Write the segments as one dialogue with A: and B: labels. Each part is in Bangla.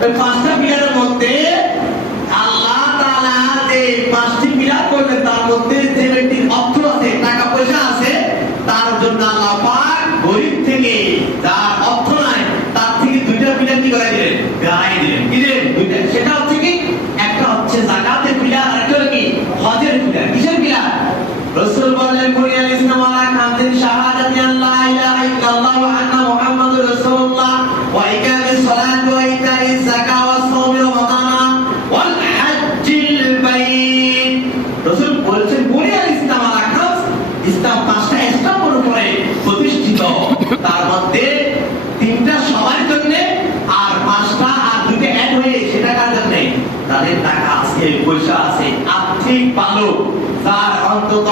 A: পাঁচটা পিলারের মধ্যে আল্লাহ যে পাঁচটি পিলার করলেন, তার মধ্যে যে ব্যক্তির অর্থ আছে, টাকা পয়সা আছে, তার জন্য আল্লাহ পাক গরিব থেকে যার অর্থ নাই, তার থেকে দুইটা পিলার কি করে দিলেন? গাড়াই দিলেন। কি দিলেন? দুইটা। সেটা হচ্ছে কি? একটা হচ্ছে জাকাতের পিলার আর একটা কি? হজের পিলার কিসের পিলার রাসূল বলেন বুনিয়াল ইসলাম আলা খামসিন শাহাদাতি আল্লা ইলাহা ইল্লাল্লাহ ওয়া আন্না মুহাম্মাদুর রাসূলুল্লাহ ওয়া ইকামিস সালাতি ওয়া ইতাইজ যাকাত ওয়া সাওমি রমাদানা ওয়াল হাজ্জিল বাইত রাসূল বলেছেন বুনিয়াল ইসলাম আলা খামস ইসলাম পাঁচটা স্তম্ভের উপরে প্রতিষ্ঠিত তার মধ্যে তিনটা সবার জন্য আর পাঁচটা আর দুটো এক হয়ে সেটা কার জন্য তাদের টাকা পয়সা আছে। আর্থিক ভালো তার অন্তত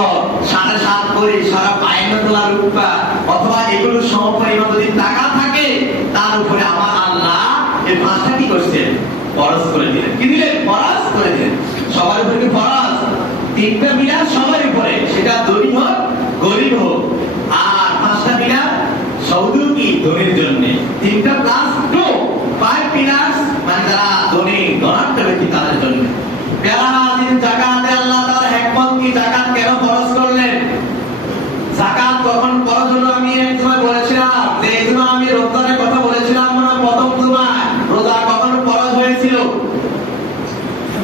A: সাড়ে সাত করে সারা পায়না তোলার রূপা অথবা এগুলো সমপরিমাণ যদি টাকা থাকে, তার উপরে আমার আল্লাহ এই ভাষা কি করছেন? বরস করে দিলেন। কি দিলেন? বরস করে দিলেন। সবার উপরে বরস তিনটা মিলার সবার উপরে। সেটা ধনী হোক গরিব হোক আর পাঁচটা মিলার সৌদু কি ধনীর জন্য তিনটা প্লাস টু ফাইভ পিলার্স মানে যারা ধনী ধনাত্ম ব্যক্তি তাদের জন্য পেয়ারা হাজির জাকাতে আল্লাহ তাআলা হিকমত কি জাকাত কেন ফরজ করলেন জাকাত কখন ফরজ হলো আমি এক সময় বলেছিলাম যে এই জন্য আমি রমজানের কথা বলেছিলাম মানে প্রথম জুমায় রোজা কখন ফরজ হয়েছিল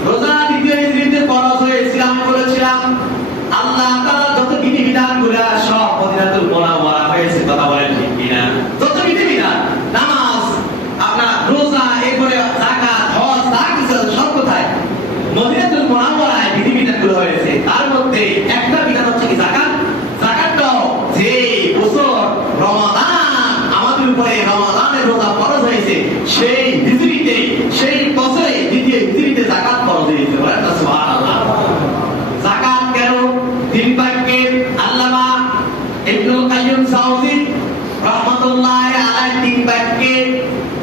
A: রোজা দ্বিতীয় হিজরিতে ফরজ হয়েছিল আমি বলেছিলাম আল্লাহ তাআলা যত বিধিবিধানগুলা সব মদিনাতুল মুনাওয়ারা হয়েছে কথা বলেন ঠিক কিনা যত বিধিবিধান নামাজ আপনার রোজা এরপরে যাকাত হজ যা কিছু আছে সব কোথায় মদিনাতুল মুনাওয়ারায় বিধিবিধানগুলো হয়েছে তার মধ্যে একটা বিধান হচ্ছে কি যাকাত যাকাতটাও যে বছর রমাদান আমাদের উপরে রমাদানের রোজা ফরজ হয়েছে, সেই হিজরিতে সেই বছরে দ্বিতীয় হিজরিতে জাকাত ফরজ হয়েছে যাকাত কেন? তিন বাক্যের আল্লামা ইবনুল কাইয়্যিম সাউদি রাহমাতুল্লাহ আলাইহি তিন বাক্যে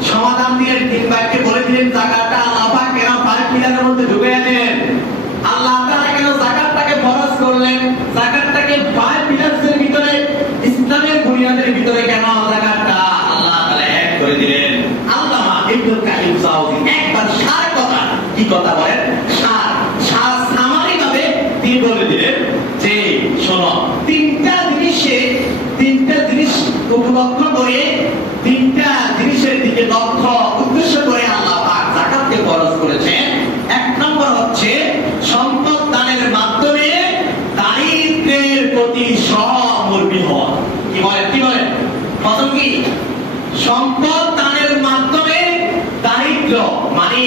A: সমাধান দিলেন তিন বাক্যে বলে দিলেন যাকাতটা আল্লাহ পাক কেন পাঁচ পিলারের মধ্যে ঢুকিয়ে দিলেন আল্লাহ তাআলা কেন যাকাতটাকে ফরজ করলেন যাকাতটাকে ফাইভ পিলারসের ভিতরে ইসলামের বুনিয়াদের ভিতরে কেন যাকাতটা আল্লাহ তাআলা এক করে দিলেন আল্লামা ইবনুল কাইয়্যিম সাউদি একবার সার কথা কি কথা বলেন সার সার সামারি ভাবে তিনি বলে দিলেন যে শোনো তিনটা জিনিসে তিনটা উপলক্ষ করে তিনটা জিনিসের দিকে লক্ষ্য, উদ্দেশ্য করে আল্লাহ যাকাতকে ফরজ করেছেন। এক নম্বর হচ্ছে সম্পদ দানের মাধ্যমে দারিদ্রের প্রতি সমর্পী হওয়া। কি বলেন কি বলেন? প্রথম কি? সম্পদ দানের মাধ্যমে দারিদ্র মানে